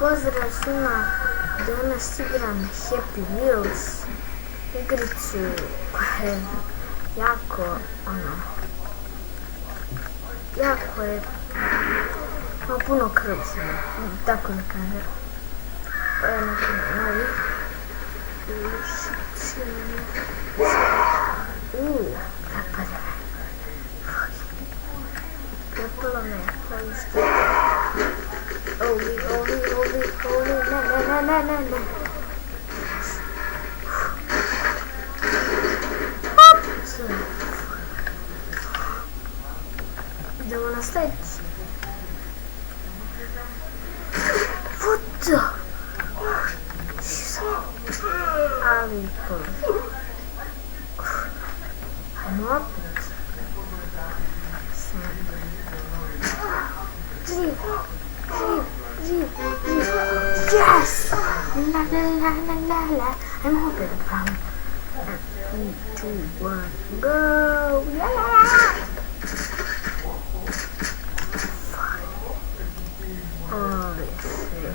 Pozdrav svima, danas igram Happy Wheels igricu koja je jako je ima puno krvi, tako da kažem. Ovo je neki novi. Napada me. Napala me, pravište. Ovi, ne. Idemo na sljedeći. What the? Ali ajmo opet. Živ. Yes! La. Ajmo opet da pravim. 3, 2, 1, go! Oh, shit.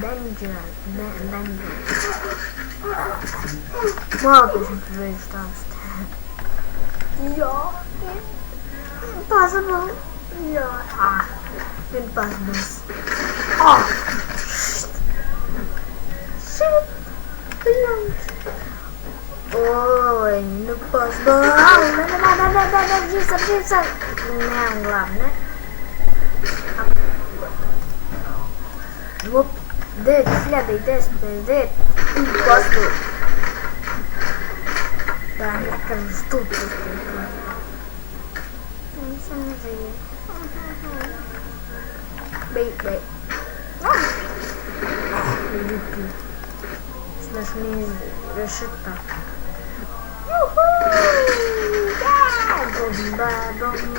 Danger. Mogu sam prvi staviti. Ja. Impossible. Ja. Impossible. Oh. Shit. Oh, impossible. Ne. Živ sam. Nemam glavne. Whoop, 2010, impossible. Da, nekad stupu. Nisam živ. Bej. Ljubi. Smešni rešeta. Juhu! Bomba, nada,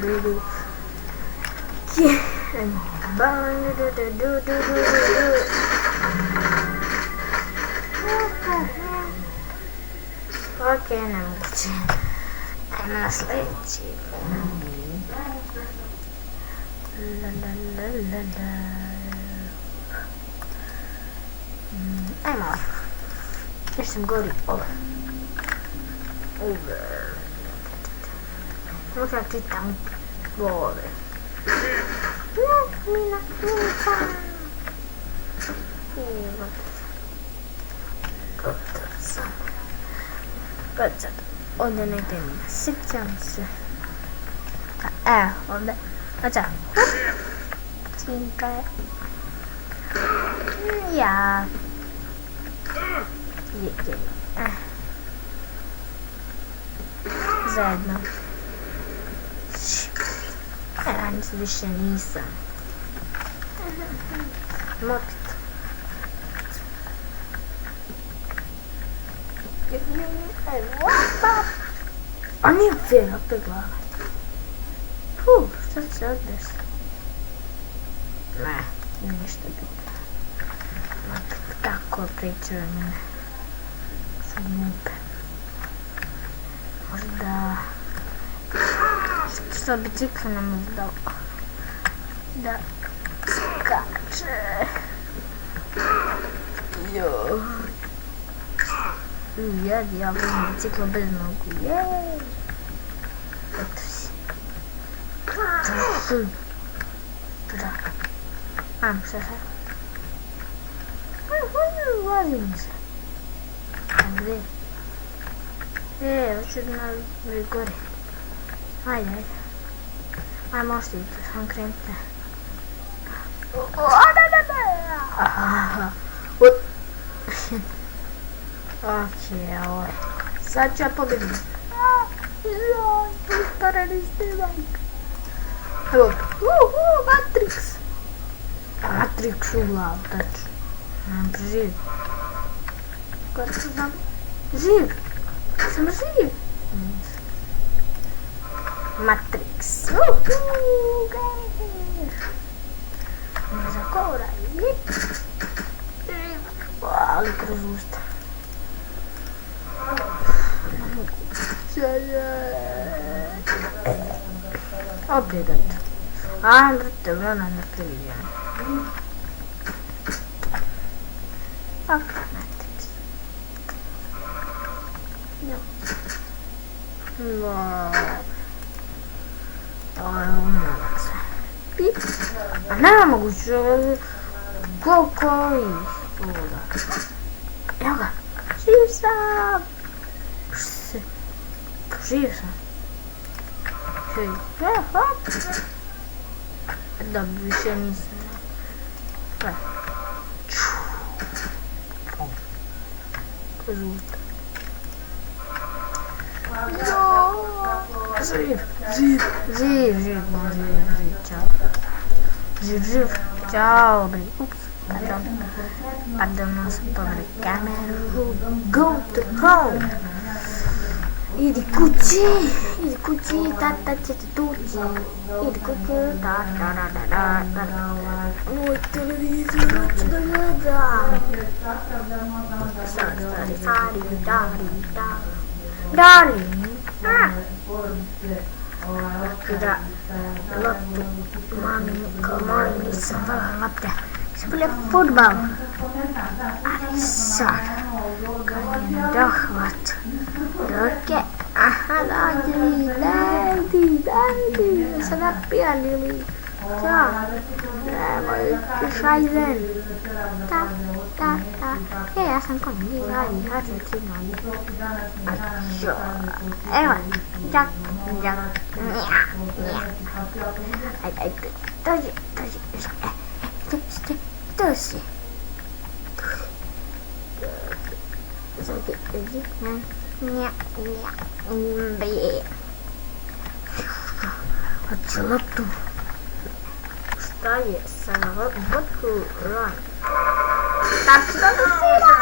bomba. Ok, nemoguće. Ajmo na sljedeći. Ajmo ovako. Još sam gori over. Možda čitam gore. Mina. Gotov sam. Pa sad, ovdje negdje sjećam se. Evo, ovdje. Pa sad, cinka je. Ja. Zajedno. Nic više nisam. Mopit. A nije fair, opet glava. Šta će se odnesi? Ne, ništa bitno. Mopit, kako pričaju mene. Sam nupe. Možda... Što bicikla nam izdao da skače. Jo. Jedi, ja volim bicikla bez nogu. Jej. Eto si. Da. Ajmo, šta sad? Vazim se. A gdje? Hoću na gore. Ajde. Ajmo ostaviti, sam krenite. Ok, ovo je. Sad ću ja pobjedim. Starani snimak. Evo. Matrix. Matrix u glavu, tačno. Nemam preživ. Kako sam živ? Sam živ. Matrix. Zakoraj. Ali kroz usta. Opet eto. A, brate, ona ne priviđa. A nema moguće koliko ih voda. Evo ga, živ sam. Živ sam. Da više nisam. Žuta. Živ, čao, bre, ups, pardon, sam pomre kameru, go to home, idi kući, tata će te tući, idi kući, da, moj televizor ću da gledam, Dali, da, lopte, mami, nisam vala lopte, sam bila fudbal, ali sad, kad je dohvat, dok je, dajdi, se napijali, nemoj, šajzen, ja sam kod njih, ja sam ti nogi, evo, jak, ajde, dođi, tu si, hoću loptu, šta je sa loptu, ran, tačno da sira,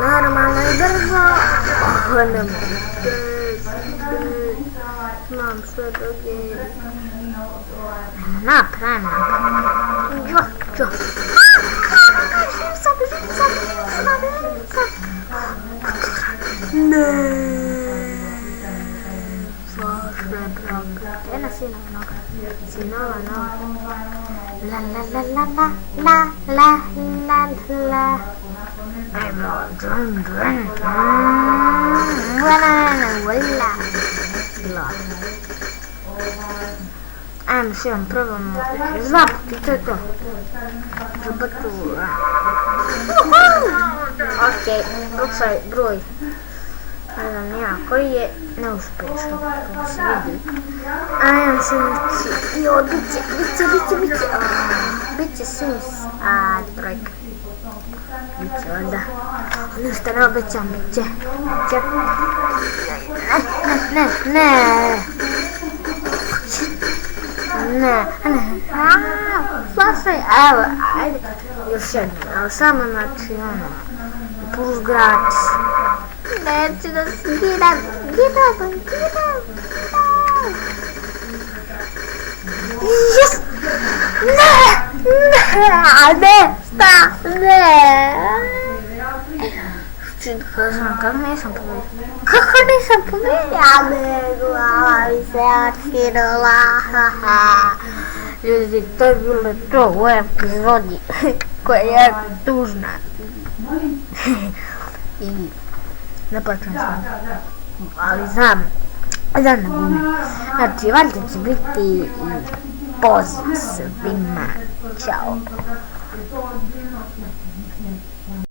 Normalno i brzo. Ne mogu. Znam sve druge. Napravim. Jo. Ne. Ena sinova noga. La. Ajmo se vam probamo zapiti, to je to. Ok, upsaj broj. Ne znam ja koji je neuspješno, kako se vidi. Ajmo se naći, jo, biće. Biće Sims, brojka. Biće onda. Ništa ne obećam, biće. Ne. Slušaj, evo, ajde. Još jedno, samo znači ono, plus gratis. Neću da se gidam. Yes! Ne, Što kažem, kako nisam pobedila? Glava mi se otkinula. Ljudi, to je bilo to u ovoj epizodi koja je tužna. I naplaćam sam. Ali znam ne bude. Znači, valjda će biti i poziv svima. Ćao.